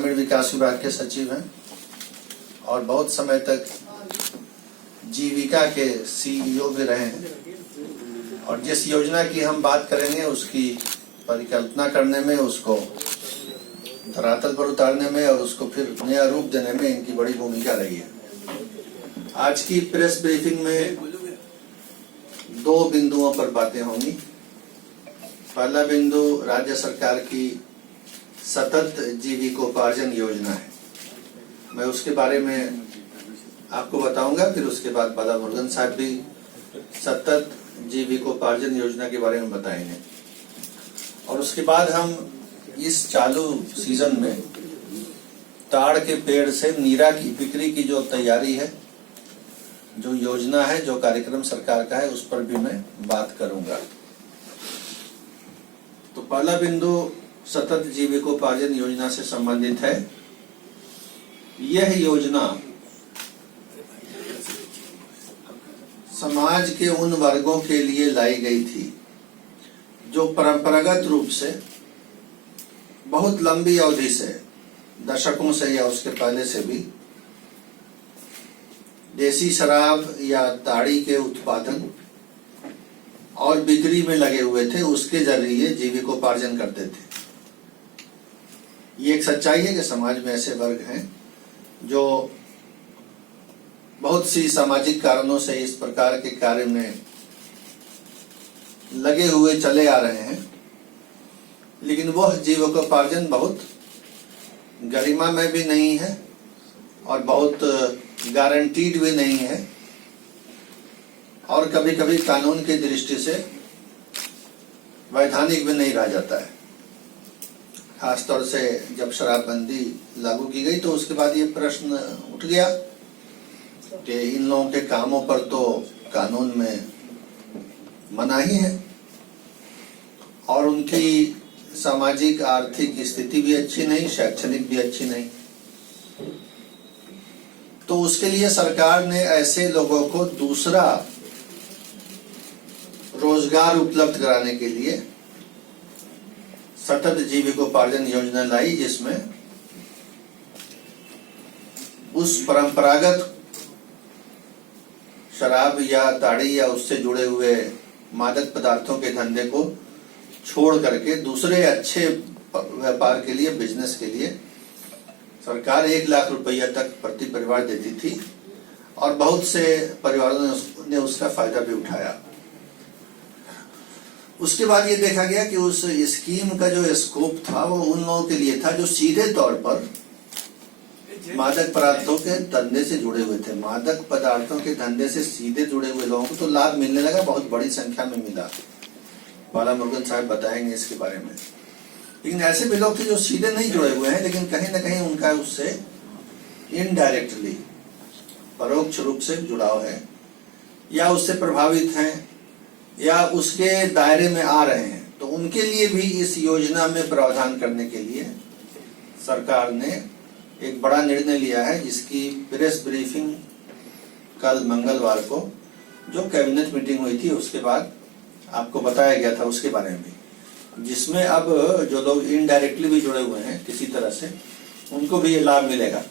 ग्रामीण विकास विभाग के सचिव हैं और बहुत समय तक जीविका के सीईओ भी रहे हैं। और जिस योजना की हम बात करेंगे उसकी परिकल्पना करने में, उसको धरातल पर उतारने में और उसको फिर नया रूप देने में इनकी बड़ी भूमिका रही है। आज की प्रेस ब्रीफिंग में 2 बिंदुओं पर बातें होंगी। पहला बिंदु राज्य सरकार की सतत जीविकोपार्जन योजना है, मैं उसके बारे में आपको बताऊंगा। फिर उसके बाद बालामुरुगन साहब भी सतत जीविकोपार्जन योजना के बारे में बताएंगे। और उसके बाद हम इस चालू सीजन में ताड़ के पेड़ से नीरा की बिक्री की जो तैयारी है, जो योजना है, जो कार्यक्रम सरकार का है, उस पर भी मैं बात करूंगा। तो पहला बिंदु सतत जीविकोपार्जन योजना से संबंधित है। यह योजना समाज के उन वर्गों के लिए लाई गई थी जो परंपरागत रूप से बहुत लंबी अवधि से, दशकों से या उसके पहले से भी देसी शराब या ताड़ी के उत्पादन और बिक्री में लगे हुए थे, उसके जरिए जीविकोपार्जन करते थे। ये एक सच्चाई है कि समाज में ऐसे वर्ग हैं जो बहुत सी सामाजिक कारणों से इस प्रकार के कार्य में लगे हुए चले आ रहे हैं, लेकिन वह जीविकोपार्जन बहुत गरिमा में भी नहीं है और बहुत गारंटीड भी नहीं है, और कभी कभी कानून की दृष्टि से वैधानिक भी नहीं रह जाता है। खासतौर से जब शराबबंदी लागू की गई तो उसके बाद ये प्रश्न उठ गया कि इन लोगों के कामों पर तो कानून में मनाही है और उनकी सामाजिक आर्थिक स्थिति भी अच्छी नहीं, शैक्षणिक भी अच्छी नहीं। तो उसके लिए सरकार ने ऐसे लोगों को दूसरा रोजगार उपलब्ध कराने के लिए सतत जीविकोपार्जन योजना लाई, जिसमें उस परंपरागत शराब या ताड़ी या उससे जुड़े हुए मादक पदार्थों के धंधे को छोड़ करके दूसरे अच्छे व्यापार के लिए, बिजनेस के लिए सरकार 1 लाख रुपया तक प्रति परिवार देती थी और बहुत से परिवारों ने उसका फायदा भी उठाया। उसके बाद ये देखा गया कि उस स्कीम का जो स्कोप था वो उन लोगों के लिए था जो सीधे तौर पर मादक पदार्थों के धंधे से जुड़े हुए थे। मादक पदार्थों के धंधे से सीधे जुड़े हुए लोगों को तो लाभ मिलने लगा, बहुत बड़ी संख्या में मिला। बालामुरुगन साहब बताएंगे इसके बारे में। लेकिन ऐसे भी लोग थे जो सीधे नहीं जुड़े हुए हैं, लेकिन कहीं ना कहीं उनका उससे इनडायरेक्टली, परोक्ष रूप से जुड़ाव है, या उससे प्रभावित हैं या उसके दायरे में आ रहे हैं। तो उनके लिए भी इस योजना में प्रावधान करने के लिए सरकार ने एक बड़ा निर्णय लिया है, जिसकी प्रेस ब्रीफिंग कल मंगलवार को जो कैबिनेट मीटिंग हुई थी उसके बाद आपको बताया गया था उसके बारे में भी, जिसमें अब जो लोग इनडायरेक्टली भी जुड़े हुए हैं किसी तरह से, उनको भी ये लाभ मिलेगा।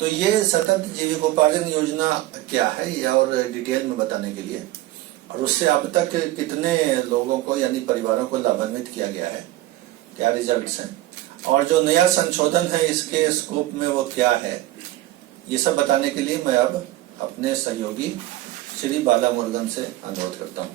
तो ये सतत जीविकोपार्जन योजना क्या है, ये और डिटेल में बताने के लिए, और उससे अब तक कितने लोगों को यानी परिवारों को लाभान्वित किया गया है, क्या रिजल्ट्स हैं, और जो नया संशोधन है इसके स्कोप में वो क्या है, ये सब बताने के लिए मैं अब अपने सहयोगी श्री बालामुरुगन से अनुरोध करता हूँ।